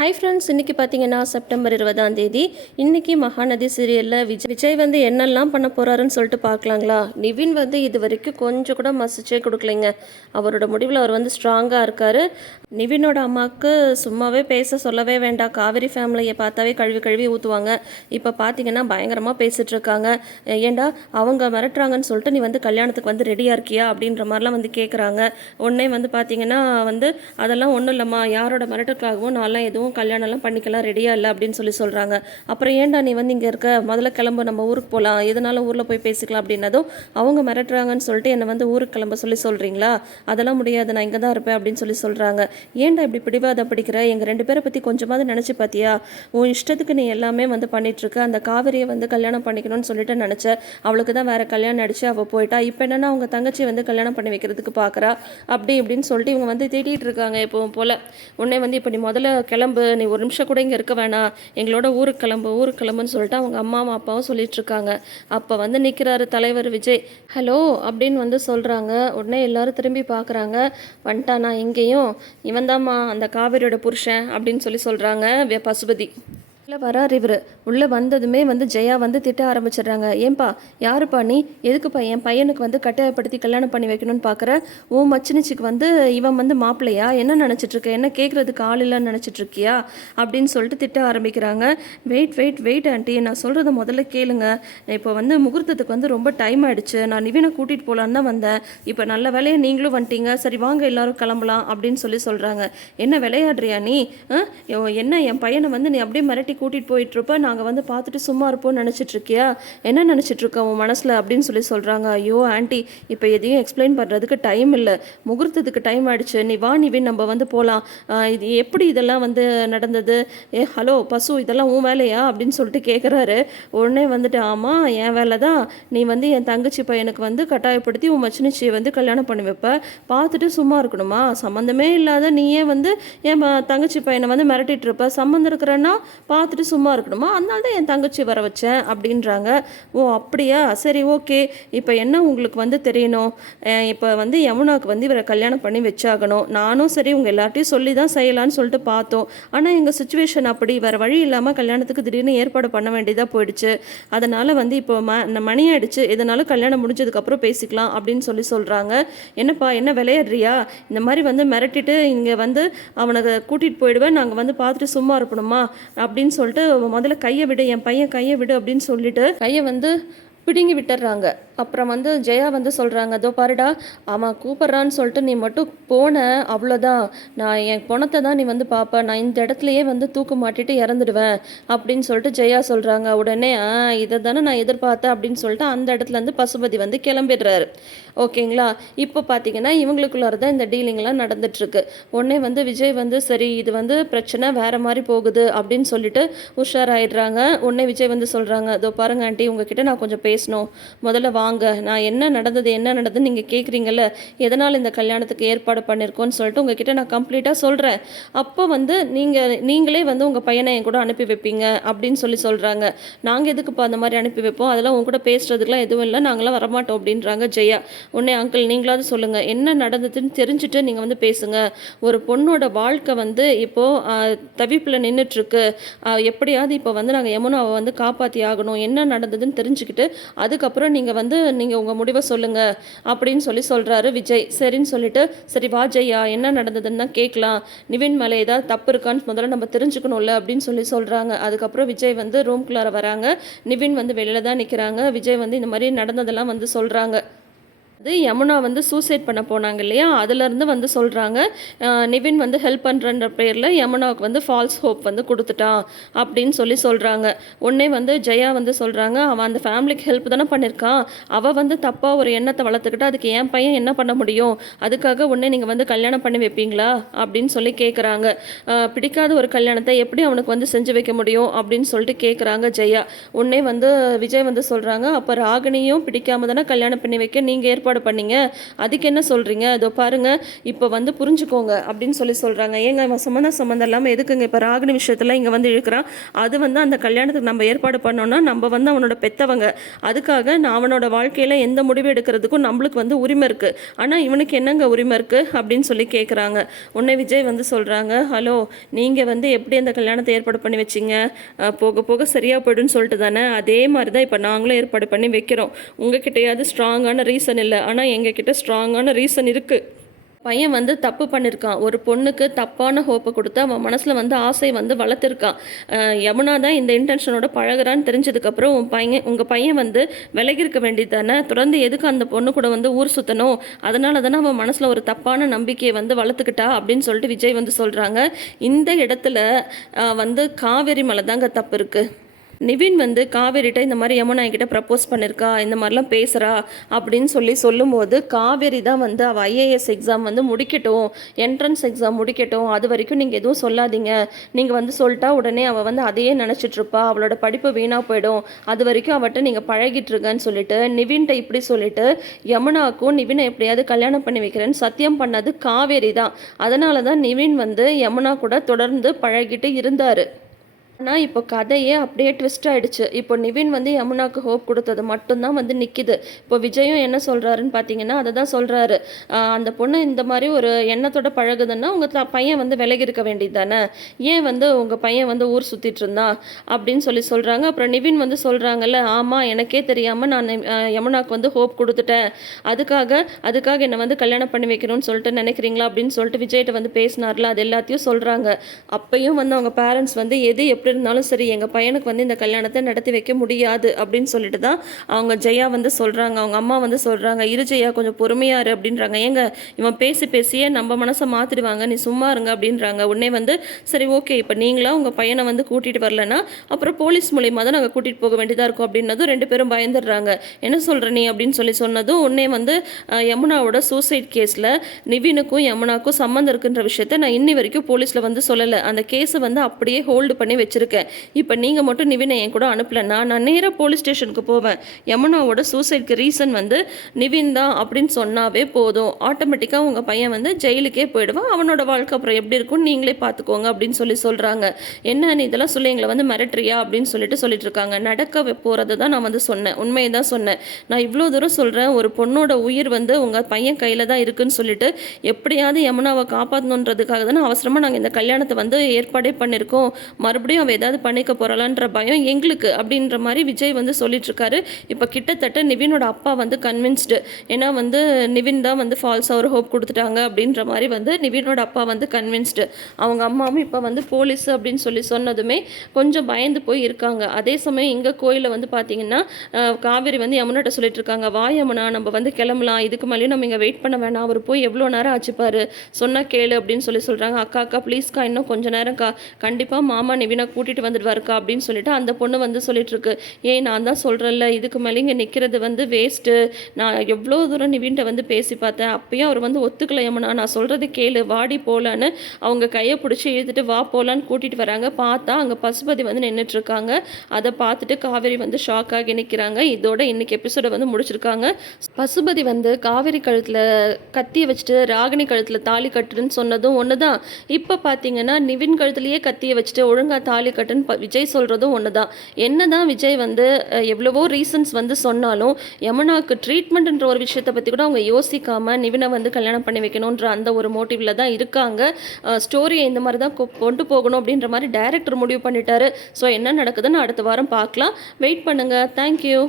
Hi friends, இன்றைக்கி பார்த்தீங்கன்னா September 20ஆம் தேதி. இன்றைக்கி மகாநதி சீரியலில் விஜய் வந்து என்னெல்லாம் பண்ண போகிறாருன்னு சொல்லிட்டு பார்க்கலாங்களா. நிவின் வந்து இது வரைக்கும் கொஞ்சம் கூட மசிச்சே கொடுக்கலைங்க. அவரோட முடிவில் அவர் வந்து ஸ்ட்ராங்காக இருக்கார். நிவினோட அம்மாவுக்கு சும்மாவே பேச சொல்லவே வேண்டாம். காவேரி ஃபேமிலியை பார்த்தாவே கழுவி கழுவி ஊற்றுவாங்க. இப்போ பார்த்தீங்கன்னா பயங்கரமாக பேசிகிட்டு இருக்காங்க. ஏண்டா அவங்க மிரட்டுறாங்கன்னு சொல்லிட்டு நீ வந்து கல்யாணத்துக்கு வந்து ரெடியாக இருக்கியா அப்படின்ற மாதிரிலாம் வந்து கேட்குறாங்க. உடனே வந்து பார்த்தீங்கன்னா வந்து அதெல்லாம் ஒன்றும் இல்லைம்மா, யாரோட மிரட்டுக்காகவும் நான்லாம் எதுவும் கல்யாணம்லாம் பண்ணிக்கலாம் ரெடியாக இல்லை அப்படின்னு சொல்லி சொல்கிறாங்க. அப்புறம் ஏன்டா நீ வந்து இங்கே இருக்க, முதல்ல கிளம்பு, நம்ம ஊருக்கு போகலாம், எதனாலும் ஊரில் போய் பேசிக்கலாம் அப்படின்னதும் அவங்க மிரட்டுறாங்கன்னு சொல்லிட்டு என்னை வந்து ஊருக்கு கிளம்ப சொல்லி சொல்கிறீங்களா, அதெல்லாம் முடியாது, நான் இங்கே தான் இருப்பேன் அப்படின்னு சொல்லி சொல்கிறாங்க. ஏன்டா இப்படி பிடிவாதம் பிடிக்கிற, எங்கள் 2 பேரை பற்றி கொஞ்சமாவது நினச்சி பார்த்தியா, உன் இஷ்டத்துக்கு நீ எல்லாமே வந்து பண்ணிகிட்ருக்க. அந்த காவிரியை வந்து கல்யாணம் பண்ணிக்கணும்னு சொல்லிட்டு நினச்ச, அவளுக்கு தான் வேறு கல்யாணம் அடிச்சு அவள் போயிட்டா. இப்போ என்னென்னா அவங்க தங்கச்சி வந்து கல்யாணம் பண்ணி வைக்கிறதுக்கு பார்க்குறா அப்படி இப்படின்னு சொல்லிட்டு இவங்க வந்து திட்டிகிட்டு இருக்காங்க எப்பவும் போல். உடனே வந்து இப்போ நீ முதல்ல கிளம்பு, நீ ஒரு நிமிஷம் கூட இங்கே இருக்க வேணாம், எங்களோட ஊருக்கு கிளம்புன்னு சொல்லிட்டு அவங்க அம்மாவும் அப்பாவும் சொல்லிட்டு இருக்காங்க. அப்போ வந்து நிற்கிறாரு தலைவர் விஜய். ஹலோ அப்படின்னு வந்து சொல்கிறாங்க. உடனே எல்லாரும் திரும்பி பார்க்குறாங்க. வந்துட்டானா இங்கேயும், இவன் தாம்மா அந்த காவிரியோட புருஷன் அப்படின்னு சொல்லி சொல்கிறாங்க பசுபதி. உள்ளே வரார் இவர். உள்ளே வந்ததுமே வந்து ஜெயா வந்து திட்ட ஆரம்பிச்சிடுறாங்க. ஏன்பா, யாருப்பா நீ, எதுக்குப்பா என் பையனுக்கு வந்து கட்டாயப்படுத்தி கல்யாணம் பண்ணி வைக்கணும்னு பார்க்குற, ஓ மச்சினிச்சிக்கு வந்து இவன் வந்து மாப்பிள்ளையா, என்ன நினச்சிட்ருக்க, என்ன கேட்குறதுக்கு ஆள் இல்லைன்னு நினச்சிட்ருக்கியா அப்படின்னு சொல்லிட்டு திட்ட ஆரம்பிக்கிறாங்க. வெயிட் ஆண்டி, நான் சொல்கிறத முதல்ல கேளுங்க. இப்போ வந்து முகூர்த்தத்துக்கு வந்து ரொம்ப டைம் ஆகிடுச்சு, நான் நிவினை கூட்டிகிட்டு போகலான்னு தான் வந்தேன். இப்போ நல்ல வேலையை நீங்களும் வந்துட்டீங்க, சரி வாங்க எல்லோரும் கிளம்பலாம் அப்படின்னு சொல்லி சொல்கிறாங்க. என்ன விளையாடுறியா நீ, என்ன என் பையனை வந்து நீ அப்படியே மிரட்டி கூட்டிகிட்டு போயிட்டுருப்ப, நாங்கள் வந்து பார்த்துட்டு சும்மா இருப்போம்னு நினச்சிட்ருக்கியா, என்ன நினச்சிட்ருக்க உன் மனசில் அப்படின்னு சொல்லி சொல்கிறாங்க. ஐயோ ஆண்டி, இப்போ எதையும் எக்ஸ்பிளைன் பண்ணுறதுக்கு டைம் இல்லை, முகூர்த்தத்துக்கு டைம் ஆகிடுச்சு, நீ வா நிவின் நம்ம வந்து போகலாம். இது எப்படி இதெல்லாம் வந்து நடந்தது, ஹலோ பசு, இதெல்லாம் உன் வேலையா அப்படின்னு சொல்லிட்டு கேட்குறாரு. உடனே வந்துட்டு ஆமாம் என் வேலை தான், நீ வந்து என் தங்கச்சி பையனுக்கு வந்து கட்டாயப்படுத்தி உன் மச்சினிச்சியை வந்து கல்யாணம் பண்ணி வைப்ப, பார்த்துட்டு சும்மா இருக்கணுமா, சம்மந்தமே இல்லாத நீயே வந்து என் தங்கச்சி பையனை வந்து மிரட்டிட்டு இருப்ப, சம்மந்தம் இருக்கிறன்னா பார்த்துட்டு சும்மா இருக்கணுமா, அதனால தான் என் தங்கச்சி வர வச்சேன் அப்படின்றாங்க. ஓ அப்படியா, சரி ஓகே, இப்போ என்ன உங்களுக்கு வந்து தெரியணும், இப்போ வந்து யமுனாவுக்கு வந்து இவரை கல்யாணம் பண்ணி வச்சாகணும். நானும் சரி உங்கள் எல்லார்ட்டையும் சொல்லி தான் செய்யலான்னு சொல்லிட்டு பார்த்தோம். ஆனால் எங்கள் சுச்சுவேஷன் அப்படி, வேறு வழி இல்லாமல் கல்யாணத்துக்கு திடீர்னு ஏற்பாடு பண்ண வேண்டியதாக போயிடுச்சு. அதனால் வந்து இப்போ மணி ஆயிடுச்சு, இதனாலும் கல்யாணம் முடிஞ்சதுக்கப்புறம் பேசிக்கலாம் அப்படின்னு சொல்லி சொல்கிறாங்க. என்னப்பா என்ன விளையாடுறியா, இந்த மாதிரி வந்து மிரட்டிட்டு இங்கே வந்து அவனை கூட்டிகிட்டு போயிடுவேன், நாங்கள் வந்து பார்த்துட்டு சும்மா இருக்கணுமா அப்படின்னு சொல்லிட்டு முதல்ல கையை விடு, என் பையன் கையை விடு அப்படின்னு சொல்லிட்டு கையை வந்து பிடுங்கி விட்டுறாங்க. அப்புறம் வந்து ஜெயா வந்து சொல்கிறாங்க, அதோ பாருடா அவன் கூப்பிட்றான்னு சொல்லிட்டு நீ மட்டும் போன, அவ்வளோதான், நான் என் பணத்தை தான் நீ வந்து பார்ப்ப, நான் இந்த இடத்துலையே வந்து தூக்கு மாட்டிட்டு இறந்துடுவேன் அப்படின்னு சொல்லிட்டு ஜெயா சொல்கிறாங்க. உடனே இதை தானே நான் எதிர்பார்த்தேன் அப்படின்னு சொல்லிட்டு அந்த இடத்துலேருந்து பசுபதி வந்து கிளம்பிடுறாரு. ஓகேங்களா. இப்போ பார்த்தீங்கன்னா இவங்களுக்குள்ளார தான் இந்த டீலிங்லாம் நடந்துட்டுருக்கு. உடனே வந்து விஜய் வந்து சரி இது வந்து பிரச்சனை வேறு மாதிரி போகுது அப்படின்னு சொல்லிட்டு உஷாராயிடுறாங்க. உடனே விஜய் வந்து சொல்கிறாங்க, அதோ பாருங்க ஆண்டி, உங்ககிட்ட நான் கொஞ்சம் பேசணும், முதல்ல வாங்க, நான் என்ன நடந்ததுன்னு நீங்கள் கேட்குறீங்கல்ல, எதனால் இந்த கல்யாணத்துக்கு ஏற்பாடு பண்ணியிருக்கோன்னு சொல்லிட்டு உங்ககிட்ட நான் கம்ப்ளீட்டாக சொல்கிறேன். அப்போ வந்து நீங்களே வந்து உங்கள் பையனை என் கூட அனுப்பி வைப்பீங்க அப்படின்னு சொல்லி சொல்கிறாங்க. நாங்கள் எதுக்குப்பா அந்த மாதிரி அனுப்பி வைப்போம், அதெல்லாம் உங்க கூட பேசுறதுக்குலாம் எதுவும் இல்லை, நாங்களாம் வரமாட்டோம் அப்படின்றாங்க ஜெயா. உடனே அங்கிள் நீங்களாவது சொல்லுங்கள், என்ன நடந்ததுன்னு தெரிஞ்சுட்டு நீங்கள் வந்து பேசுங்க. ஒரு பொண்ணோட வாழ்க்கை வந்து இப்போது தவிப்பில் நின்றுட்டுருக்கு, எப்படியாவது இப்போ வந்து நாங்கள் யமுனாவை வந்து காப்பாற்றி ஆகணும், என்ன நடந்ததுன்னு தெரிஞ்சுக்கிட்டு அதுக்கப்புறம் நீங்கள் உங்கள் முடிவை சொல்லுங்கள் அப்படின்னு சொல்லி சொல்கிறாரு விஜய். சரின்னு சொல்லிட்டு சரி வா ஜெயா, என்ன நடந்ததுன்னு தான் கேட்கலாம், நிவின் மேலே ஏதாவது தப்பு இருக்கான்னு முதல்ல நம்ம தெரிஞ்சுக்கணும்ல அப்படின்னு சொல்லி சொல்கிறாங்க. அதுக்கப்புறம் விஜய் வந்து ரூம்குள்ளார வராங்க. நிவின் வந்து வெளியில் தான் நிற்கிறாங்க. விஜய் வந்து இந்த மாதிரி நடந்ததெல்லாம் வந்து சொல்கிறாங்க. அது யமுனா வந்து சூசைட் பண்ண போனாங்க இல்லையா, அதுலேருந்து வந்து சொல்கிறாங்க, நிவின் வந்து ஹெல்ப் பண்ணுறன்ற பேரில் யமுனாவுக்கு வந்து ஃபால்ஸ் ஹோப் வந்து கொடுத்துட்டான் அப்படின்னு சொல்லி சொல்கிறாங்க. உடனே வந்து ஜெயா வந்து சொல்கிறாங்க, அவன் அந்த ஃபேமிலிக்கு ஹெல்ப் தானே பண்ணியிருக்கான், அவள் வந்து தப்பாக ஒரு எண்ணத்தை வளர்த்துக்கிட்டு அதுக்கு என் பையன் என்ன பண்ண முடியும், அதுக்காக உடனே நீங்கள் வந்து கல்யாணம் பண்ணி வைப்பீங்களா அப்படின்னு சொல்லி கேட்குறாங்க. பிடிக்காத ஒரு கல்யாணத்தை எப்படி அவனுக்கு வந்து செஞ்சு வைக்க முடியும் அப்படின்னு சொல்லிட்டு கேட்குறாங்க ஜெயா. உடனே வந்து விஜய் வந்து சொல்கிறாங்க, அப்போ ராகினியும் பிடிக்காம தானே கல்யாணம் பண்ணி வைக்க நீங்கள் ஏற்பாடு ஏற்பாடு பண்ணீங்க, அதுக்கு என்ன சொல்கிறீங்க, அதோ பாருங்கள் இப்போ வந்து புரிஞ்சுக்கோங்க அப்படின்னு சொல்கிறாங்க. ஏங்க இவன் சம்மந்தம் இல்லாமல் எதுக்குங்க இப்போ ராகினி விஷயத்தில் இங்கே வந்து இழுக்கிறான். அது வந்து அந்த கல்யாணத்துக்கு நம்ம ஏற்பாடு பண்ணோன்னா நம்ம வந்து அவனோட பெத்தவங்க, அதுக்காக நான் அவனோட வாழ்க்கையில் எந்த முடிவு எடுக்கிறதுக்கும் நம்மளுக்கு வந்து உரிமை இருக்குது. ஆனால் இவனுக்கு என்னங்க உரிமை இருக்குது அப்படின்னு சொல்லி கேட்குறாங்க. உடனே விஜய் வந்து சொல்கிறாங்க, ஹலோ நீங்கள் வந்து எப்படி அந்த கல்யாணத்தை ஏற்பாடு பண்ணி வச்சிங்க, போக போக சரியாக போய்டுன்னு சொல்லிட்டு தானே, அதே மாதிரி தான் இப்போ நாங்களும் ஏற்பாடு பண்ணி வைக்கிறோம். உங்ககிட்டயாவது ஸ்ட்ராங்கான ரீசன் இல்லை, ஆனால் எங்ககிட்ட ஸ்ட்ராங்கான ரீசன் இருக்குது. பையன் வந்து தப்பு பண்ணியிருக்கான். ஒரு பொண்ணுக்கு தப்பான ஹோப்பை கொடுத்து அவன் மனசில் வந்து ஆசை வந்து வளர்த்துருக்கான். யமுனா தான் இந்த இன்டென்ஷனோட பழகுறான்னு தெரிஞ்சதுக்கப்புறம் உங்கள் பையன் வந்து விலகிருக்க வேண்டியது தானே, தொடர்ந்து எதுக்கு அந்த பொண்ணு கூட வந்து ஊர் சுற்றணும், அதனால தானே அவன் மனசில் ஒரு தப்பான நம்பிக்கையை வந்து வளர்த்துக்கிட்டா அப்படின்னு சொல்லிட்டு விஜய் வந்து சொல்கிறாங்க. இந்த இடத்துல வந்து காவேரி மேலே தாங்க தப்பு இருக்குது. நிவின் வந்து காவேரிட்ட இந்த மாதிரி யமுனா என்கிட்ட ப்ரப்போஸ் பண்ணியிருக்கா, இந்த மாதிரிலாம் பேசுகிறா அப்படின்னு சொல்லும்போது காவேரி தான் வந்து அவள் ஐஏஎஸ் எக்ஸாம் வந்து முடிக்கட்டும், என்ட்ரன்ஸ் எக்ஸாம் முடிக்கட்டும், அது வரைக்கும் நீங்கள் எதுவும் சொல்லாதீங்க, நீங்கள் வந்து சொல்லிட்டா உடனே அவள் வந்து அதையே நினச்சிட்ருப்பா, அவளோட படிப்பு வீணாக போயிடும், அது வரைக்கும் அவட்ட நீங்கள் பழகிட்டுருங்கன்னு சொல்லிட்டு நிவின்கிட்ட இப்படி சொல்லிட்டு யமுனாவுக்கும் நிவினை எப்படியாவது கல்யாணம் பண்ணி வைக்கிறேன்னு சத்தியம் பண்ணது காவேரி தான். அதனால தான் நிவின் வந்து யமுனா கூட தொடர்ந்து பழகிட்டு இருந்தார். ஆனால் இப்போ கதையே அப்படியே ட்விஸ்ட் ஆகிடுச்சு. இப்போ நிவின் வந்து யமுனாவுக்கு ஹோப் கொடுத்தது மட்டும்தான் வந்து நிற்கிது. இப்போ விஜயும் என்ன சொல்கிறாருன்னு பார்த்தீங்கன்னா அதை தான் சொல்கிறாரு, அந்த பொண்ணு இந்த மாதிரி ஒரு எண்ணத்தோட பழகுதுன்னா உங்கள் பையன் வந்து விலகி இருக்க வேண்டியது தானே, ஏன் வந்து உங்கள் பையன் வந்து ஊர் சுற்றிட்டு இருந்தான் அப்படின்னு சொல்கிறாங்க. அப்புறம் நிவின் வந்து சொல்கிறாங்கல்ல, ஆமாம் எனக்கே தெரியாமல் நான் யமுனாவுக்கு வந்து ஹோப் கொடுத்துட்டேன், அதுக்காக என்னை வந்து கல்யாணம் பண்ணி வைக்கணும்னு சொல்லிட்டு நினைக்கிறீங்களா அப்படின்னு சொல்லிட்டு விஜய்கிட்ட வந்து பேசினார்ல, அது எல்லாத்தையும் சொல்கிறாங்க. அப்பையும் வந்து அவங்க பேரண்ட்ஸ் வந்து எது எப்படி இருந்தாலும் சரி எங்கள் பையனுக்கு வந்து இந்த கல்யாணத்தை நடத்தி வைக்க முடியாது அப்படின்னு சொல்லிட்டு தான் அவங்க ஜெயா வந்து சொல்கிறாங்க. அவங்க அம்மா வந்து சொல்கிறாங்க, இரு ஜெயா கொஞ்சம் பொறுமையாரு அப்படின்றாங்க. ஏங்க இவன் பேசியே நம்ம மனசை மாற்றிடுவாங்க, நீ சும்மா இருங்க அப்படின்றாங்க. உடனே வந்து சரி ஓகே, இப்போ நீங்களா உங்கள் பையனை வந்து கூட்டிகிட்டு வரலன்னா அப்புறம் போலீஸ் மூலியமாக தான் நாங்கள் கூட்டிகிட்டு போக வேண்டியதாக இருக்கும் அப்படின்னதும் ரெண்டு பேரும் பயந்துடுறாங்க. என்ன சொல்கிற நீ அப்படின்னு சொன்னதும் உடனே வந்து யமுனாவோட சூசைட் கேஸில் நிவினுக்கும் யமுனாக்கும் சம்மந்தம் இருக்குன்ற விஷயத்த நான் இன்னி வரைக்கும் போலீஸில் வந்து சொல்லலை, அந்த கேஸை வந்து அப்படியே ஹோல்டு பண்ணி வச்சிருக்கேன். இப்போ நீங்கள் மட்டும் நிவினை என் கூட அனுப்பலன்னா நான் நேராக போலீஸ் ஸ்டேஷனுக்கு போவேன். யமுனாவோட சூசைட்க்கு ரீசன் வந்து நிவின் தான் அப்படின்னு சொன்னாவே போதும், ஆட்டோமேட்டிக்காக உங்கள் பையன் வந்து ஜெயிலுக்கே போயிடுவான், அவனோட வாழ்க்கை அப்புறம் எப்படி இருக்கும்னு நீங்களே பார்த்துக்கோங்க அப்படின்னு சொல்கிறாங்க. என்ன நீ இதெல்லாம் சொல்லி எங்களை வந்து மிரட்டுறியா அப்படின்னு சொல்லிட்டு இருக்காங்க. நடக்க போகிறத தான் நான் வந்து சொன்னேன், உண்மையை தான் சொன்னேன். நான் இவ்வளோ தூரம் சொல்கிறேன், ஒரு பொண்ணோட உயிர் வந்து உங்கள் பையன் கையில் தான் இருக்குன்னு சொல்லிட்டு எப்படியாவது யமுனாவை காப்பாற்றணுன்றதுக்காக தானே அவசரமாக நாங்கள் இந்த கல்யாணத்தை வந்து ஏற்பாடே பண்ணியிருக்கோம், மறுபடியும் அவள் ஏதாவது பண்ணிக்க போகிறாளான்ற பயம் எங்களுக்கு அப்படின்ற மாதிரி விஜய் வந்து சொல்லிட்டுருக்காரு. இப்போ கிட்டத்தட்ட நிவினோட அப்பா வந்து கன்வின்ஸ்டு, ஏன்னா வந்து நிவின் தான் வந்து ஃபால்ஸாக ஒரு ஹோப் கொடுத்துட்டாங்க அப்படின்ற மாதிரி வந்து நிவினோட அப்பா வந்து கன்வின்ஸ்டு. அவங்க அம்மாவும் இப்போ வந்து போலீஸ் அப்படின்னு சொன்னதுமே கொஞ்சம் பயந்து போய் இருக்காங்க. அதே சமயம் இங்கே கோயிலில் வந்து பார்த்தீங்கன்னா காவேரி வந்து யமுனாட்ட சொல்லிட்டு இருக்காங்க, வா யமுனா நம்ம வந்து கிளம்பலாம், இதுக்கு மேலேயும் நம்ம இங்கே வெயிட் பண்ண வேணாம், அவர் போய் எவ்வளோ நேரம் ஆச்சுப்பாரு, சொன்னால் கேளு அப்படின்னு சொல்கிறாங்க. அக்கா ப்ளீஸ்க்கா இன்னும் கொஞ்சம் நேரம்க்கா, கண்டிப்பாக மாமா நிவினா கூட்டிகிட்டு வந்துடுவாருக்கா அப்படின்னு சொல்லிட்டு அந்த பொண்ணு வந்து சொல்லிட்டு இருக்கு. ஏன் நான் தான் சொல்கிறேன்ல, இதுக்கு மேலே இங்கே நிற்கிறது வந்து வேஸ்ட்டு, நான் எவ்வளோ தூரம் நிவின்ட்ட வந்து பேசி பார்த்தேன், அப்பயும் அவர் வந்து ஒத்துக்கல யமுனா, நான் சொல்கிறது கேளு வாடி போகலான்னு அவங்க கையை பிடிச்சி இழுத்துட்டு வா போகலான்னு கூட்டிகிட்டு வராங்க. பார்த்தா அங்கே பசுபதி வந்து நின்றுட்டுருக்காங்க. அதை பார்த்துட்டு காவேரி வந்து ஷாக் ஆகி நிற்கிறாங்க. இதோட இன்னைக்கு எபிசோடை வந்து முடிச்சிருக்காங்க. பசுபதி வந்து காவேரி கழுத்தில் கத்தியை வச்சுட்டு ராகினி கழுத்தில் தாலி கட்டுன்னு சொன்னதும் ஒன்று தான். இப்போ பார்த்தீங்கன்னா நிவின் கழுத்துலேயே கத்தியை வச்சுட்டு ஒழுங்காக தாலி கட்டுன்னு விஜய் சொல்கிறதும் ஒன்று தான். என்ன தான் விஜய் வந்து எவ்வளவோ ரீசன்ஸ் வந்து சொன்னாலும் யமுனாவுக்கு ட்ரீட்மெண்ட்ன்ற ஒரு விஷயத்தை பற்றி கூட அவங்க யோசிக்காமல் நிவினை வந்து கல்யாணம் பண்ணி வைக்கணுன்ற அந்த ஒரு மோட்டிவில் தான் இருக்காங்க. ஸ்டோரியை இந்த மாதிரி தான் கொண்டு போகணும் அப்படின்ற மாதிரி டைரக்டர் முடிவு பண்ணிட்டாரு. ஸோ என்ன நடக்குதுன்னு அடுத்த வாரம் பார்க்கலாம். வெயிட் பண்ணுங்கள். தேங்க்யூ.